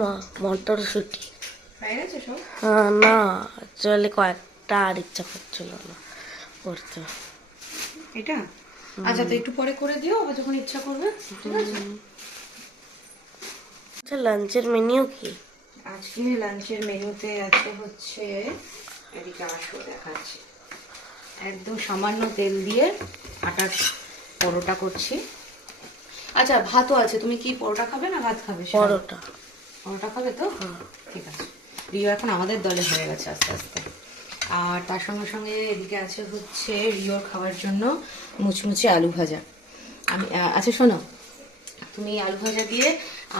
মা মটরশুঁটি। হয়ে না অ্যাকচুয়ালি কয়েকটা আর ইচ্ছা করছিল না করতে। এটা? আচ্ছা তো একটু পরে করে দিও আবার যখন ইচ্ছা করবে ঠিক আছে? আচ্ছা লাঞ্চের মেনিউ কি? আজকে লাঞ্চের মেনুতে আছে হচ্ছে এদিকে আসো দেখাচ্ছি। একদম সামান্য তেল দিয়ে আটার পরোটা করছি। আচ্ছা ভাতও আছে তুমি কি পরোটা খাবে না ভাত খাবে? পরোটা। পরোটা খাবে তো? ঠিক আছে। রিও এখন আমাদের দলে হয়ে গেছে আস্তে আস্তে। আর তার সঙ্গে সঙ্গে এদিকে আছে হচ্ছে রিওর খাওয়ার জন্য মুচমুচে আলু ভাজা। আমি আচ্ছা শোনো। তুমি আলু ভাজা দিয়ে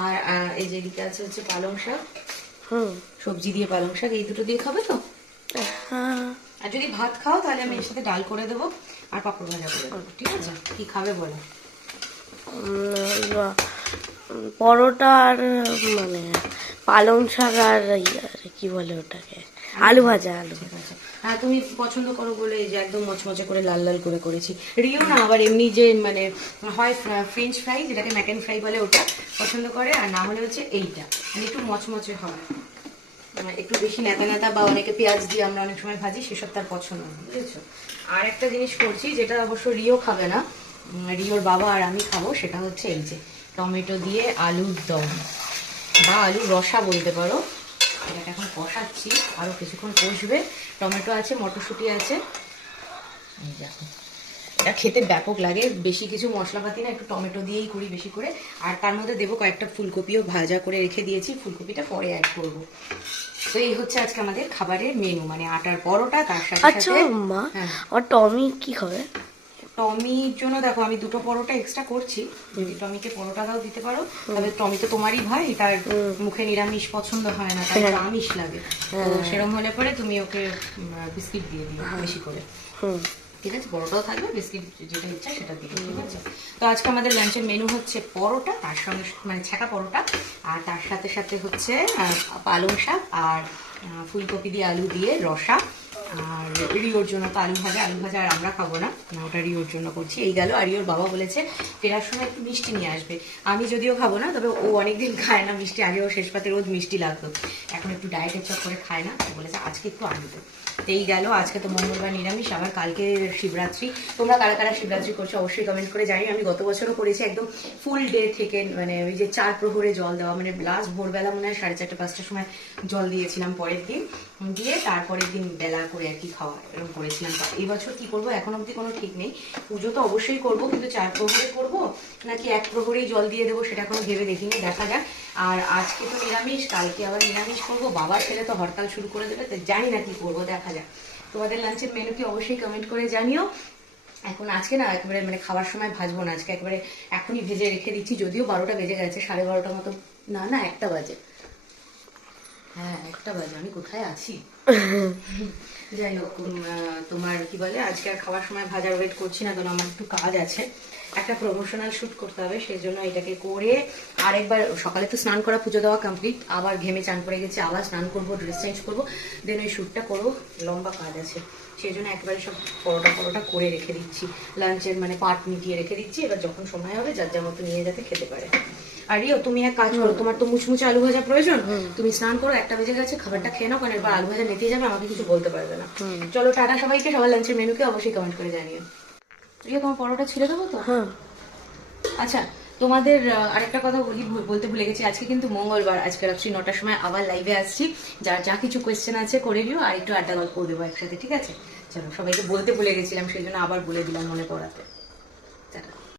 আর এই যে এদিকে আছে হচ্ছে পালং শাক। হুম। সবজি দিয়ে পালং শাক এই দুটো দিয়ে খাবে তো? হ্যাঁ। আর যদি ভাত খাও তাহলে আমি এর সাথে ডাল করে দেবো আর পাপড় ভাজা করে দেবো। ঠিক আছে? কি খাবে বলো? পরোটা আর মানে পালং শাক আর ইয়ে কি বলে ওটাকে? আলু ভাজা, আলু আছে হ্যাঁ তুমি পছন্দ করো বলে যে একদম মচমচে করে, লাল লাল করে করেছি। রিও না আবার এমনি যে মানে হয় ফ্রেঞ্চ ফ্রাই যেটাকে ম্যাকেন ফ্রাই বলে, ওটা পছন্দ করে। আর না হলে হচ্ছে এইটা। মানে একটু মচমচে হয় মানে একটু বেশি নেতা নেতা বা অনেকে পেঁয়াজ দিয়ে আমরা অনেক সময় ভাজি, সেসব তার পছন্দ বুঝেছ? আর একটা জিনিস করছি, যেটা অবশ্য রিও খাবে না রিওর বাবা আর আমি খাব, সেটা হচ্ছে এই যে টমেটো দিয়ে আলুর দম বা আলুর রসা বলতে পারো। এটাকে এখন কষাচ্ছি। আরও কিছুক্ষণ কষবে। টমেটো আছে মটরশুঁটি আছে। দেখো। এটা খেতে ব্যাপক লাগে। বেশি কিছু মশলাপাতি না একটু টমেটো দিয়েই করি বেশি করে। আর তার মধ্যে দেবো কয়েকটা ফুলকপিও ভাজা করে রেখে দিয়েছি। ফুলকপিটা পরে অ্যাড করব। তো এই হচ্ছে আজকে আমাদের খাবারের মেনু মানে আটার পরোটা তার সাথে আচ্ছা মা হ্যাঁ। আর টমি কি খাবে? টমির জন্য দেখো আমি দুটো পরোটা এক্সট্রা করছি। যদি টমিকে পরোটা দাও দিতে পারো। তবে টমি তো তোমারই ভাই তার মুখে নিরামিষ পছন্দ হয় না তার আমিষ লাগে। তো সেরকম হলে পরে তুমি ওকে বিস্কিট দিয়ে দিও বেশি করে। ঠিক আছে? পরোটাও থাকবে বিস্কিট যেটা ইচ্ছা সেটা দিবে ঠিক আছে? তো আজকে আমাদের লাঞ্চের মেনু হচ্ছে পরোটা তার সঙ্গে মানে ছাকা পরোটা। আর তার সাথে সাথে হচ্ছে পালং শাক আর ফুলকপি দিয়ে আলু দিয়ে রসা। আর রিওর জন্য তো আলু ভাজা আলু ভাজা আর আমরা খাব না। না, ওটা রিওর জন্য করছি। এই গেল আর রিওর বাবা বলেছে ফেরার সময় একটু মিষ্টি নিয়ে আসবে। আমি যদিও খাব না তবে ও অনেকদিন খায় না মিষ্টি। আগে ও শেষ পাতে রোজ মিষ্টি লাগতো। এখন একটু ডায়েটের চক্করে খায় না। বলেছে আজকে একটু আনবে তো গেল। আজকে তো মঙ্গলবার নিরামিষ, আবার কালকে শিবরাত্রি। তোমরা কারা কারা শিবরাত্রি করছ অবশ্যই কমেন্ট করে জানি আমি গত বছরও করেছি একদম ফুল ডে থেকে মানে ওই যে চার প্রহরে জল দেওয়া মানে লাস্ট ভোরবেলা মনে হয় সাড়ে চারটে, পাঁচটার সময় জল দিয়েছিলাম পরের দিন। দিয়ে তারপরের দিন বেলা করে আর কি খাওয়া, এরকম করেছিলাম। তো এই বছর কি করব? এখন অবধি কোনো ঠিক নেই। পুজো তো অবশ্যই করব, কিন্তু চার প্রহরে করব? নাকি এক প্রহরেই জল দিয়ে দেবো সেটা কোনো ভেবে দেখিনি, দেখা যাক। আর আজকে তো নিরামিষ, কালকে আবার নিরামিষ করব। বাবার ছেলে তো হরতাল শুরু করে দেবে, তো জানি না কি করব, দেখা যাক, তোমাদের লাঞ্চের মেনু কি অবশ্যই কমেন্ট করে জানিও। এখন আজকে না একেবারে মানে খাওয়ার সময় ভাজবো না, আজকে একেবারে এখনই ভেজে রেখে দিচ্ছি, যদিও বারোটা বেজে গেছে, সাড়ে বারোটা মতো, না না, একটা বাজে। হ্যাঁ একটা বাজে, আমি কোথায় আছি? যাই হোক তোমার কি বলে, আজকে আর খাওয়ার সময় ভাজার ওয়েট করছি না কারণ আমার একটু কাজ আছে। একটা প্রমোশনাল শুট করতে হবে সেই জন্য এটাকে করে আরেকবার সকালে তো স্নান করা পুজো দেওয়া কমপ্লিট আবার ঘেমে চান পড়ে গেছে আবার স্নান করব ড্রেস চেঞ্জ করব দেন ওই শ্যুটটা করব লম্বা কাজ আছে। সেই জন্য একবারে সব পরোটা পরোটা করে রেখে দিচ্ছি লাঞ্চের মানে পাট মিটিয়ে রেখে দিচ্ছি এবার যখন সময় হবে যার যার মতো নিয়ে যাতে খেতে পারে। আর রিও তুমি এক কাজ করো তোমার তো মুচমুচে আলু ভাজা প্রয়োজন? তুমি স্নান করো একটা বেজে গেছে খাবারটা খেয়ে নাও কারণ এবার আলু ভাজা নিতে যাবে আমাকে কিছু বলতে পারবে না। চলো টাটা সবাইকে সবার লাঞ্চের মেনুকে অবশ্যই কমেন্ট করে জানিও। রিও তোমার পরোটা ছিঁড়ে দেবো তো? হ্যাঁ। আচ্ছা তোমাদের আরেকটা কথা বলি বলতে ভুলে গেছি। আজকে কিন্তু মঙ্গলবার আজকে রাত্রি নটার সময় আবার লাইভে আসছি। যার যা কিছু কোয়েশ্চেন আছে করে দিও আর একটু আড্ডা গল্প দেবো একসাথে ঠিক আছে? চলো সবাইকে বলতে ভুলে গেছিলাম সেই জন্য আবার বলে দিলাম মনে পড়াতে।